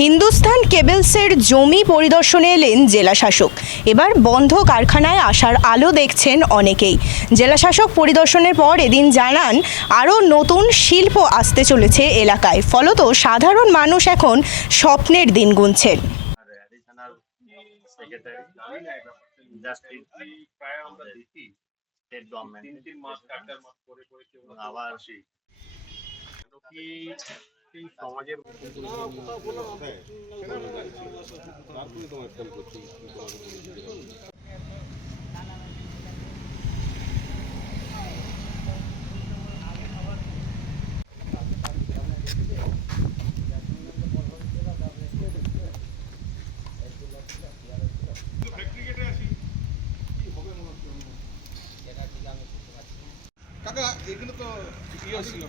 হিন্দুস্থান কেবলসের জমি পরিদর্শনে এলেন জেলাশাসক। এবার বন্ধ কারখানায় আসার আলো দেখছেন অনেকেই। জেলাশাসক পরিদর্শনের পর এদিন জানান আরও নতুন শিল্প আসতে চলেছে এলাকায়, ফলত সাধারণ মানুষ এখন স্বপ্নের দিন গুনছেন। সমাজের কাকা এগুলো তো ছিল